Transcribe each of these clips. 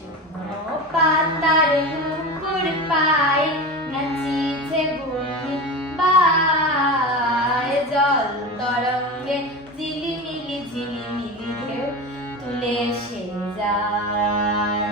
শুকনো পাতার মুকুর পায় নাচিছে ঘূর্ণি বায় জল তরঙ্গে ঝিলিমিলি ঝিলিমিলি ঢেউ তুলে সে যায়।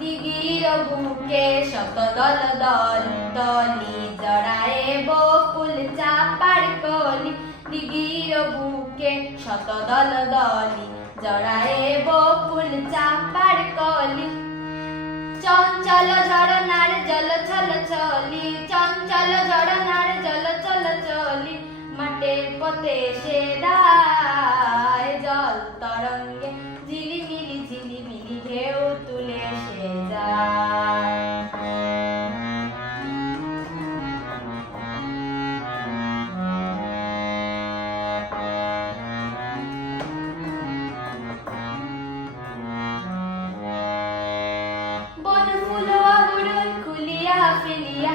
দিঘির বুকে শত দল দল দলি জড়ায়ে বকুল চাপার কলি। দিঘির বুকে শত দল দলি জড়ায়ে বকুল চাপার কলি। চঞ্চল ঝরনার জল ছল ছলি, চঞ্চল ঝরনার জল ছল ছলি, মাঠে পথে সে দায় জল তরঙ্গে ঝিলিমিলি ঝিলিমিলি ঢেউ তুলে সে যায়। বনফুল আবরণ খুলিয়া ফেলিয়া,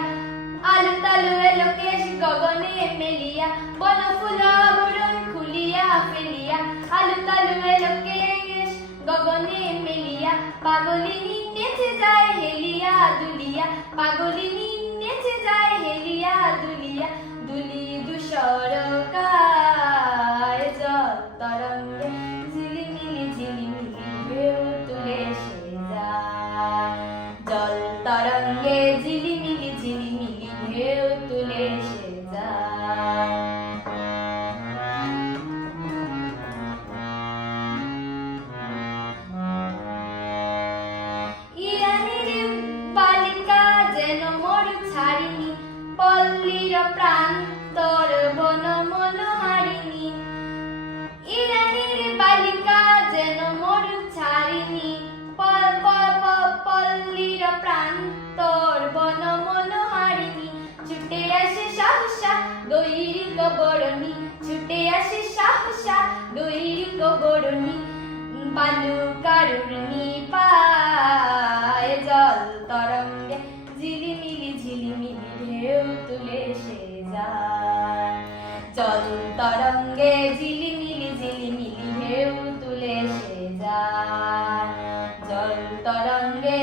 আলু তালু এলো কেশ গগনে মেলিয়া। বনফুল আবরণ খুলিয়া ফেলিয়া, আলু তালু এলো কেশ গগনে মেলিয়া। পাগলিনী নেচে যায় হেলিয়া দুলিয়া, পাগলিনী নেচে যায় হেলিয়া দুলিয়া। দুলি দুসর কায় জল তরঙ্গে ঝিলিমিলি ঝিলিমিলি ঢেউ তুলে সে যায়। জল তরঙ্গে ঝিলিমিলি ঝিলিমিলি ঢেউ তুলে সে যায়। ইরানির বালিকা যেন মোর ছাড়িনি, পল্লীর প্রান্তর বন মনোহারিণী। ইরানির বালিকা যেন মোর ছাড়িনি, পল্লীর প্রান্তর বন মনোহারিণী। ছুটে আসে সহসা গৈরিক বরণী, ছুটে আসে সহসা গৈরিক বরণী। বালুকারুর্ণী পায় জল তরঙ্গে ঝিলিমিলি ঝিলিমিলি ঢেউ তুলে সে যায়। জল তরঙ্গে ঝিলিমিলি ঝিলিমিলি ঢেউ তুলে সে যায়। জল তরঙ্গে